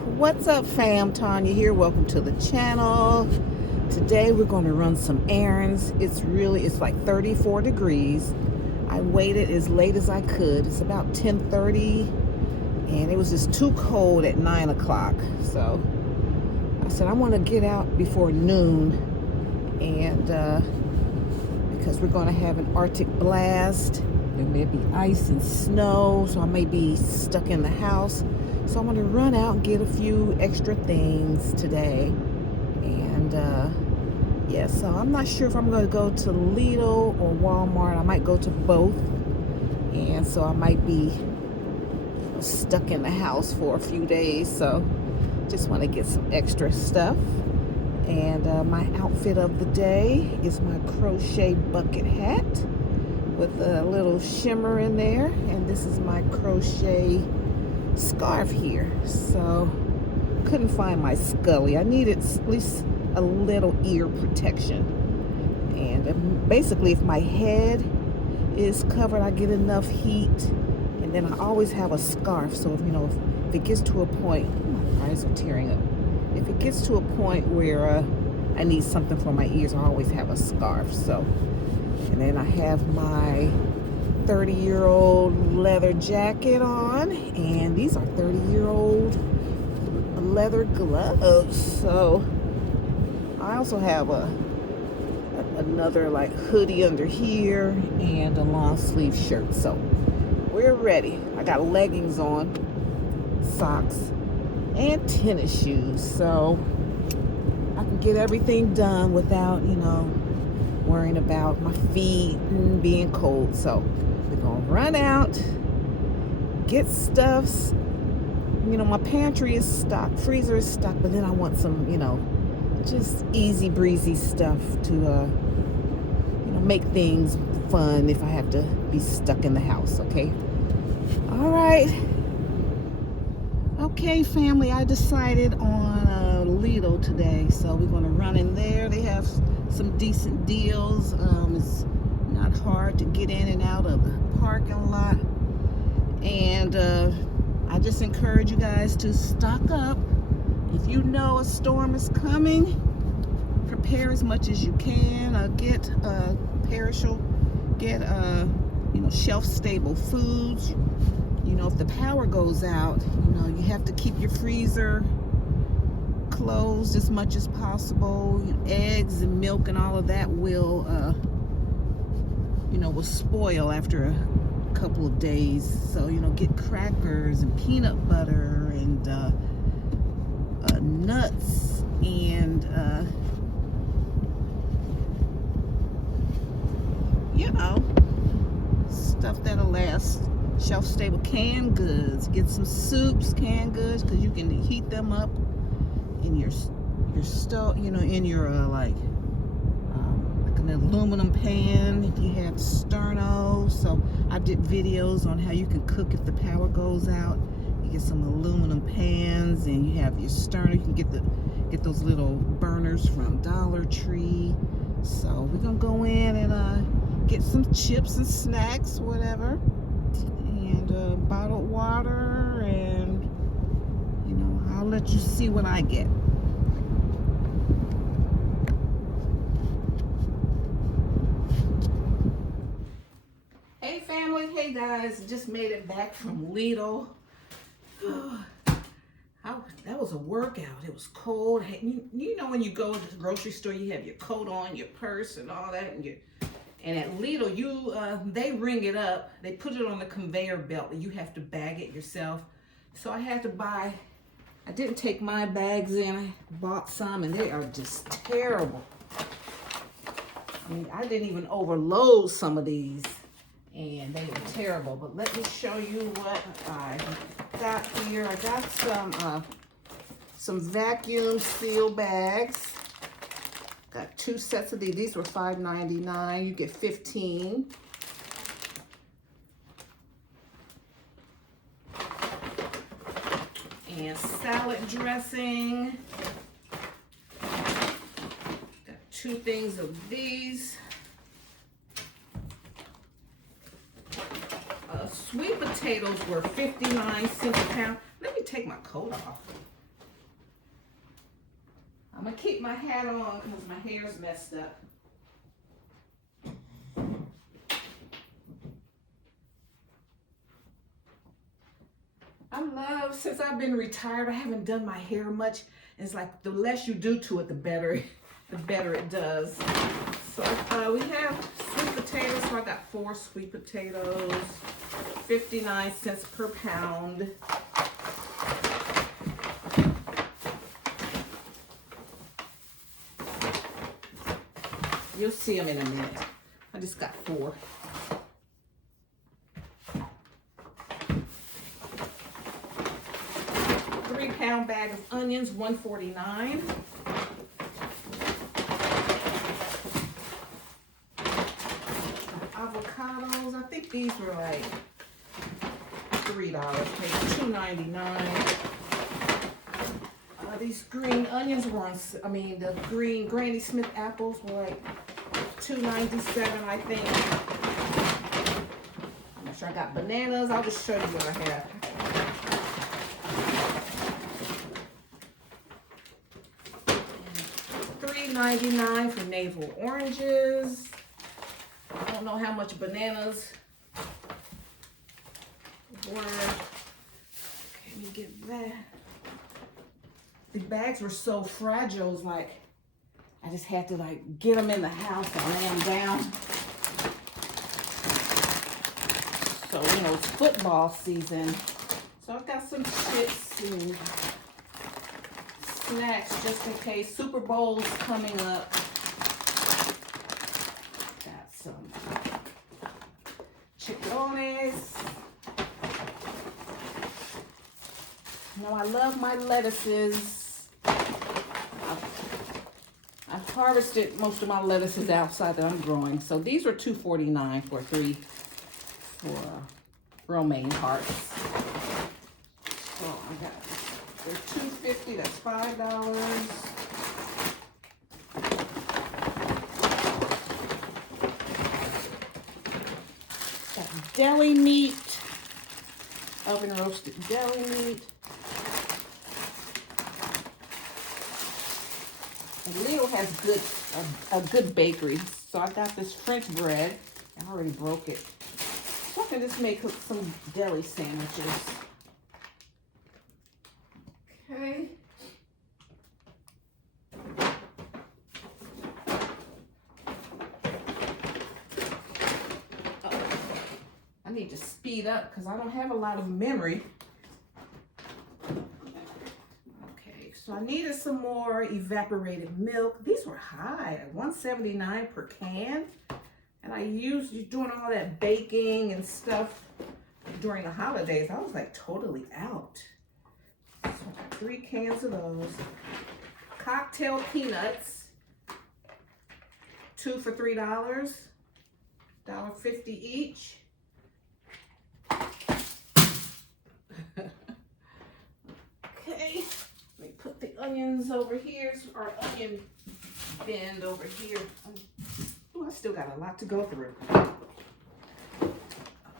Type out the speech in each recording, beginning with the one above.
What's up, fam? Tanya here. Welcome to the channel. Today we're going to run some errands. It's like 34 degrees. I waited as late as I could. It's about 10:30 and it was just too cold at 9 o'clock. So I said I want to get out before noon, and because we're going to have an Arctic blast. There may be ice and snow, so I may be stuck in the house. So I'm going to run out and get a few extra things today. And yeah, so I'm not sure if I'm going to go to Lidl or Walmart. I might go to both. And so I might be stuck in the house for a few days. So just want to get some extra stuff. And my outfit of the day is my crochet bucket hat with a little shimmer in there. And this is my crochet scarf here. So couldn't find my scully. I needed at least a little ear protection. And basically, if my head is covered, I get enough heat. And then I always have a scarf. So if it gets to a point, my eyes are tearing up. If it gets to a point where I need something for my ears, I always have a scarf. So, and then I have my 30-year-old leather jacket on, and these are 30-year-old leather gloves. So I also have another like hoodie under here and a long sleeve shirt. So we're ready. I got leggings on, socks, and tennis shoes, so I can get everything done without worrying about my feet and being cold. So we're gonna run out, get stuffs. My pantry is stocked, freezer is stocked, but then I want some, just easy breezy stuff to, make things fun if I have to be stuck in the house. Okay. All right. Okay, family. I decided on Lidl today, so we're gonna run in there. They have some decent deals. It's not hard to get in and out of the parking lot, and I just encourage you guys to stock up. If you know a storm is coming, prepare as much as you can. Get perishable, get shelf stable foods. If the power goes out, you have to keep your freezer closed as much as possible. Eggs and milk and all of that will spoil after a couple of days. So get crackers and peanut butter and nuts and stuff that'll last. Shelf stable canned goods. Get some soups, canned goods, because you can heat them up in your stove, in your like an aluminum pan if you have sterno. So I did videos on how you can cook if the power goes out. You get some aluminum pans, and you have your sterno. You can get those little burners from Dollar Tree. So we're gonna go in and get some chips and snacks, whatever, and bottled water, and I'll let you see what I get. Hey family, hey guys, just made it back from Lidl. That was a workout. It was cold. When you go to the grocery store, you have your coat on, your purse, and all that, and at Lidl, they ring it up. They put it on the conveyor belt, and you have to bag it yourself. So I had to buy. I didn't take my bags in. I bought some, and they are just terrible. I mean, I didn't even overload some of these, and they were terrible. But let me show you what I got here. I got some vacuum seal bags. Got 2 sets of these. These were $5.99. You get 15. And salad dressing. Got 2 things of these. Sweet potatoes were 59 cents a pound. Let me take my coat off. I'm gonna keep my hat on because my hair's messed up. I love, since I've been retired, I haven't done my hair much. It's like the less you do to it, the better it does. So we have sweet potatoes. So I got 4 sweet potatoes, 59 cents per pound. You'll see them in a minute. I just got 4. £3 bag of onions, $1.49. Avocados, I think these were like $3, maybe $2.99. These green onions were on, the green Granny Smith apples were like $2.97, I think. I'm not sure. I got bananas. I'll just show you what I have. $3.99 for navel oranges. I don't know how much bananas were. Let me get that. The bags were so fragile, it's like I just had to like get them in the house and lay them down. So, you know, it's football season. So I've got some chips and snacks just in case. Super Bowl's coming up. Got some chicharrones. Now I love my lettuces. I've harvested most of my lettuces outside that I'm growing. So these are $2.49 for 3 romaine hearts. So I got, they're $2.50, that's $5. Got deli meat, oven roasted deli meat. Lidl has a good bakery, so I got this French bread. I already broke it, so I can just make some deli sandwiches. Okay. I need to speed up because I don't have a lot of memory. So I needed some more evaporated milk. These were high, $1.79 per can. And I used doing all that baking and stuff during the holidays. I was like totally out. So I got 3 cans of those. Cocktail peanuts, 2 for $3, $1.50 each. Okay. Put the onions over here, our onion bin over here. Oh, I still got a lot to go through.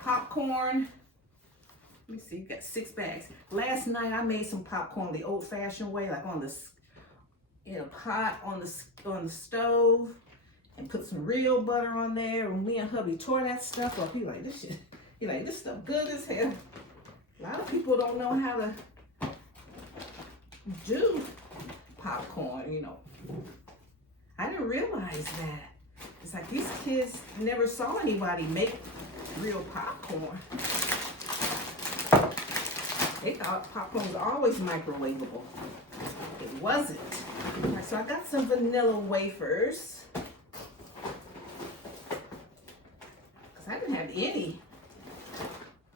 Popcorn. Let me see, you got 6 bags. Last night I made some popcorn the old-fashioned way, like on this, in a pot on the stove, and put some real butter on there. And me and hubby tore that stuff up. He like, this stuff good as hell. A lot of people don't know how to do popcorn, you know. I didn't realize that. It's like these kids never saw anybody make real popcorn. They thought popcorn was always microwavable. It wasn't. All right, so I got some vanilla wafers. Because I didn't have any.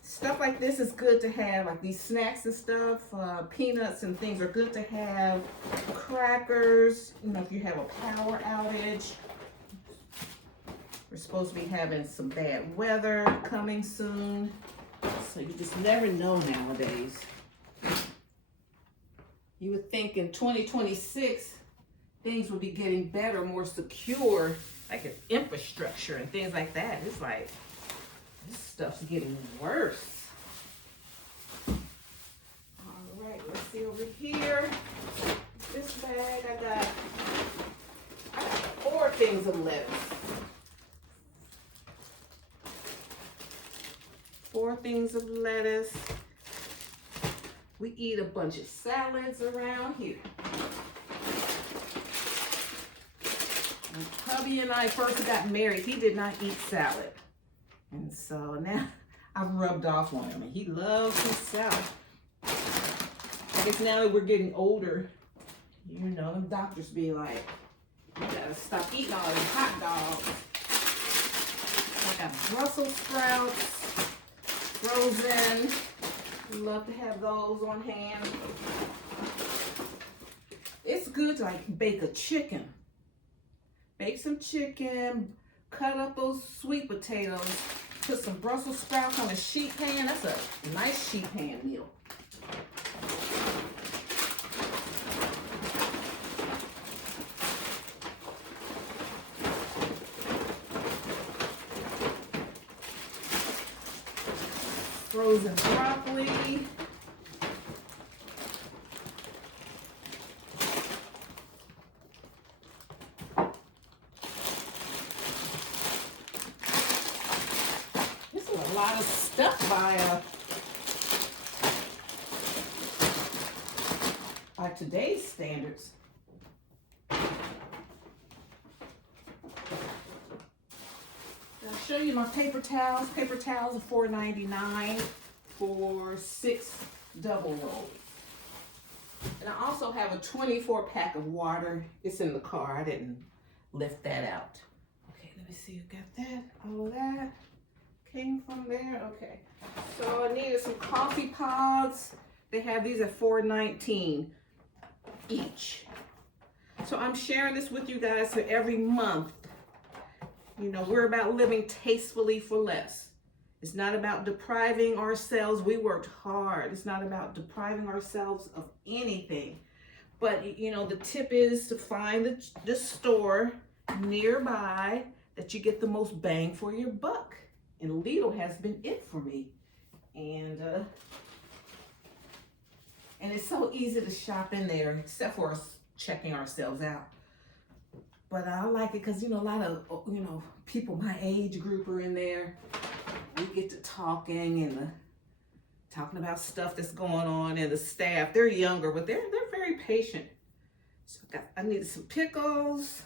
Stuff like this is good to have, like these snacks and stuff, peanuts and things are good to have. Crackers, you know, if you have a power outage. We're supposed to be having some bad weather coming soon. So you just never know nowadays. You would think in 2026, things would be getting better, more secure, like infrastructure and things like that. It's like, this stuff's getting worse. All right, let's see over here. This bag, I got things of lettuce. 4 things of lettuce. We eat a bunch of salads around here. When hubby and I first got married, he did not eat salad. And so now I've rubbed off on him, and he loves his salad. I guess now that we're getting older, you know, them doctors be like, you gotta stop eating all these hot dogs. I got Brussels sprouts, frozen. Love to have those on hand. It's good to like bake a chicken. Bake some chicken, cut up those sweet potatoes, put some Brussels sprouts on a sheet pan. That's a nice sheet pan meal. Frozen broccoli. This is a lot of stuff by today's standards. I'll show you my paper towels. Paper towels are $4.99 for 6 double rolls. And I also have a 24 pack of water. It's in the car. I didn't lift that out. Okay, let me see. I got that. All of that came from there. Okay. So I needed some coffee pods. They have these at $4.19 each. So I'm sharing this with you guys for every month. You know, we're about living tastefully for less. It's not about depriving ourselves. We worked hard. It's not about depriving ourselves of anything. But, you know, the tip is to find the store nearby that you get the most bang for your buck. And Lidl has been it for me. And it's so easy to shop in there, except for us checking ourselves out. But I like it because, you know, a lot of, you know, people my age group are in there. We get to talking and talking about stuff that's going on, and the staff, they're younger, but they're very patient. So I needed some pickles.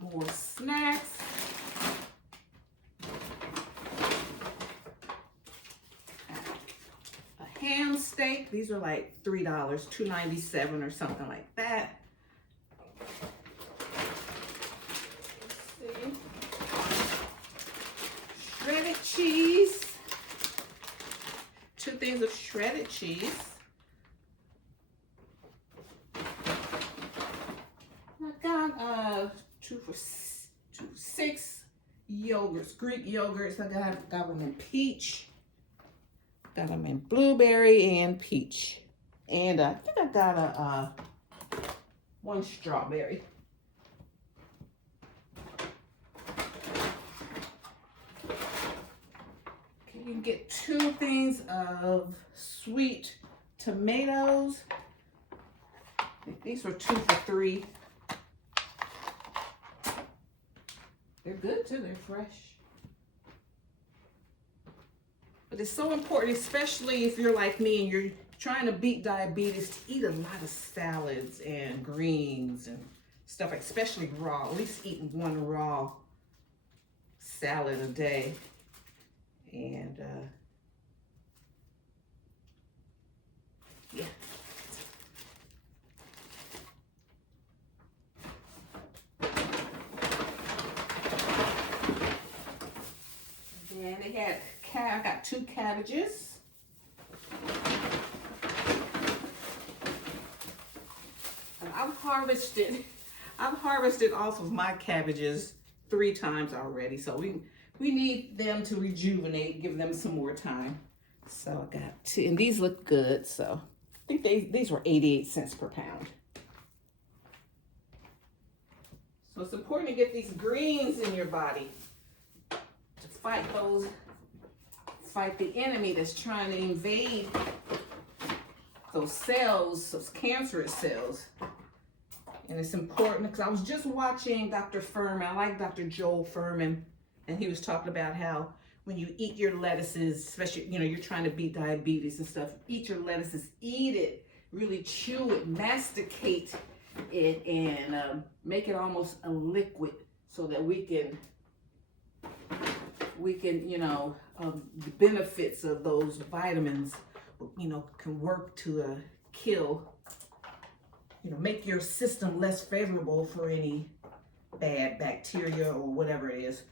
More snacks. Ham steak. These are like $3, $2.97 or something like that. Let's see. Shredded cheese. 2 things of shredded cheese. I got 6 yogurts, Greek yogurts. I got one in peach. Got them in blueberry and peach. And I think I got one strawberry. Okay, you can get 2 things of sweet tomatoes. I think these were 2 for $3. They're good too, they're fresh. But it's so important, especially if you're like me and you're trying to beat diabetes, to eat a lot of salads and greens and stuff, especially raw. At least eat 1 raw salad a day. And yeah. And they had, I got 2 cabbages. And I've harvested off of my cabbages 3 times already. So we need them to rejuvenate, give them some more time. So I got 2, and these look good. So I think these were 88 cents per pound. So it's important to get these greens in your body to fight the enemy that's trying to invade those cells, those cancerous cells. And it's important because I was just watching Dr. Furman. I like Dr. Joel Furman, and he was talking about how when you eat your lettuces, especially, you know, you're trying to beat diabetes and stuff, eat your lettuces, eat it, really chew it, masticate it, and make it almost a liquid so that we can, you know, the benefits of those vitamins, you know, can work to kill, you know, make your system less favorable for any bad bacteria or whatever it is,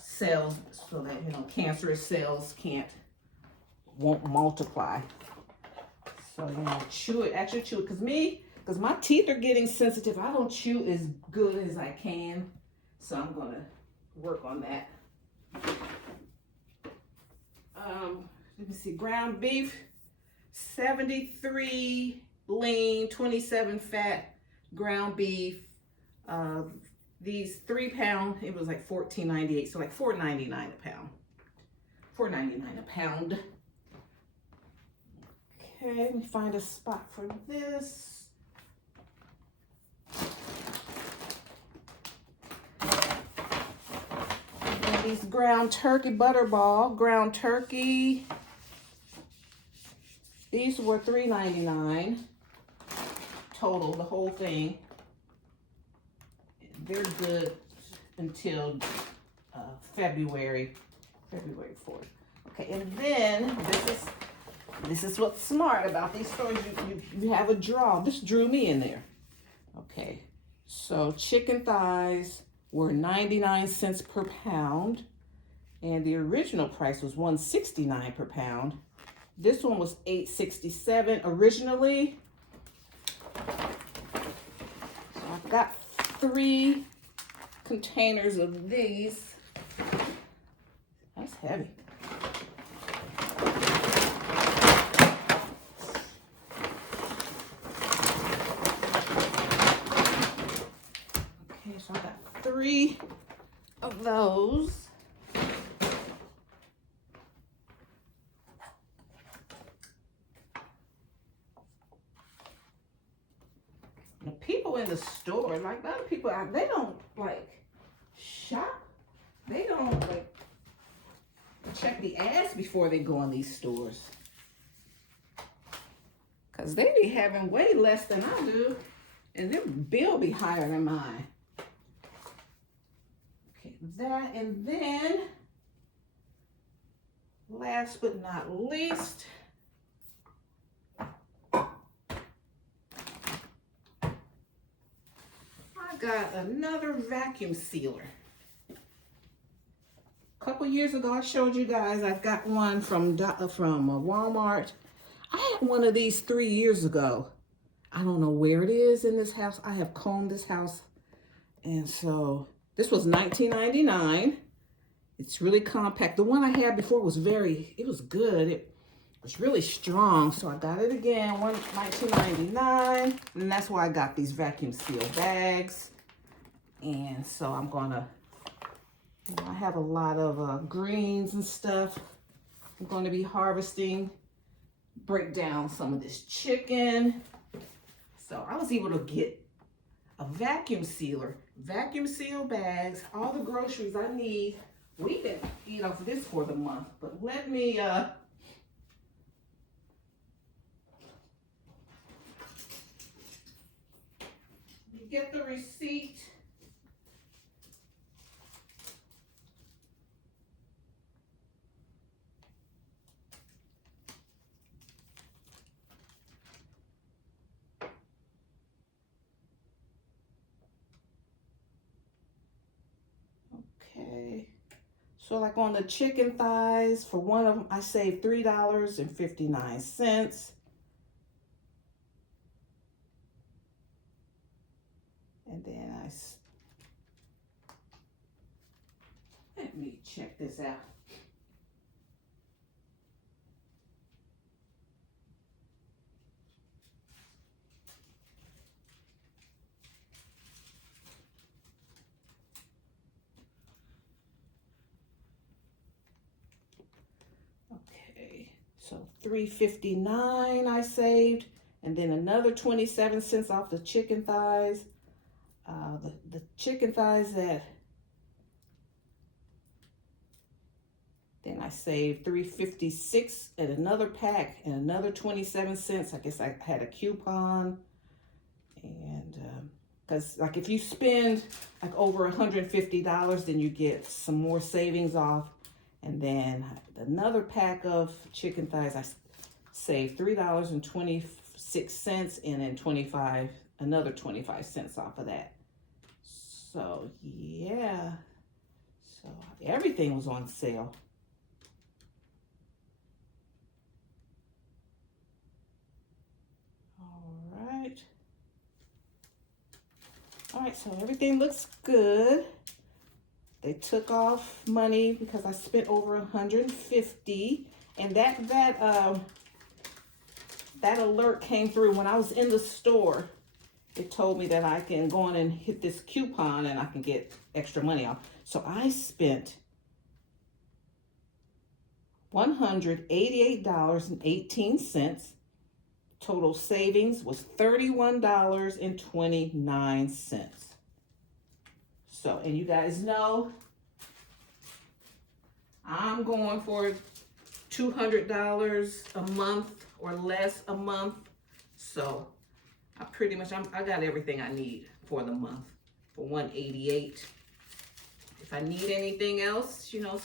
cells, so that, you know, cancerous cells won't multiply. So, you know, chew it, actually chew it, because my teeth are getting sensitive. I don't chew as good as I can, so I'm gonna work on that. Let me see, ground beef, 73 lean, 27 fat ground beef. These 3 pound, it was like $14.98, so like $4.99 a pound. $4.99 a pound. Okay, let me find a spot for this. And these ground turkey butterball, ground turkey. These were $3.99 total, the whole thing. They're good until February 4th. Okay, and then this is what's smart about these stores. You have a draw. This drew me in there. Okay, so chicken thighs were 99 cents per pound, and the original price was $1.69 per pound. This one was $8.67 originally. So I've got 3 containers of these. That's heavy. Okay, so I got 3 of those. People in the store, like other people, they don't like shop. They don't like check the ads before they go in these stores, because they be having way less than I do, and their bill be higher than mine. Okay, that, and then last but not least, got another vacuum sealer. A couple years ago, I showed you guys I got one from Walmart. I had one of these 3 years ago. I don't know where it is in this house. I have combed this house, and so this was $19.99. It's really compact. The one I had before was it was good. It was really strong, so I got it again, $19.99, and that's why I got these vacuum seal bags. And so I'm gonna, I have a lot of greens and stuff I'm going to be harvesting. Break down some of this chicken. So I was able to get a vacuum sealer, vacuum seal bags, all the groceries I need. We can eat off this for the month, but let me get the receipt. Okay, so like on the chicken thighs, for one of them, I saved $3.59. And then let me check this out. So $3.59 I saved, and then another 27 cents off the chicken thighs. The chicken thighs then I saved $3.56 at another pack and another 27 cents. I guess I had a coupon, and because like if you spend like over $150, then you get some more savings off. And then another pack of chicken thighs, I saved $3.26, and then another 25 cents off of that. So yeah, so everything was on sale. All right, so everything looks good. They took off money because I spent over $150, and that alert came through when I was in the store. It told me that I can go on and hit this coupon and I can get extra money off. So I spent $188.18. Total savings was $31.29. So, and you guys know, I'm going for $200 a month or less a month. So I pretty much, I got everything I need for the month for $188. If I need anything else, you know,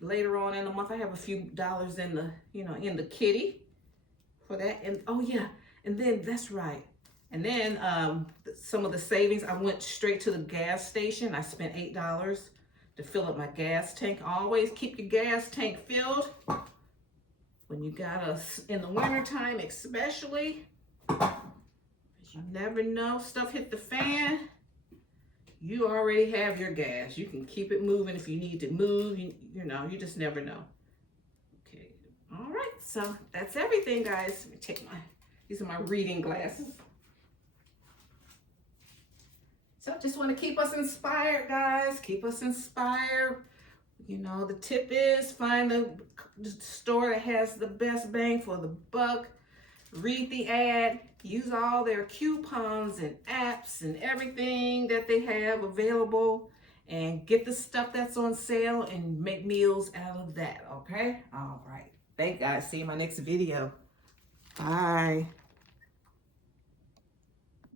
later on in the month, I have a few dollars in the, you know, in the kitty for that. And oh yeah, and then that's right. And then some of the savings, I went straight to the gas station. I spent $8 to fill up my gas tank. Always keep your gas tank filled when you got us in the wintertime, especially. You never know, stuff hit the fan. You already have your gas. You can keep it moving if you need to move. You know, you just never know. Okay, all right, so that's everything, guys. Let me take these are my reading glasses. So just want to keep us inspired, guys. Keep us inspired. You know, the tip is find the store that has the best bang for the buck. Read the ad. Use all their coupons and apps and everything that they have available. And get the stuff that's on sale and make meals out of that, okay? All right. Thank you, guys. See you in my next video. Bye.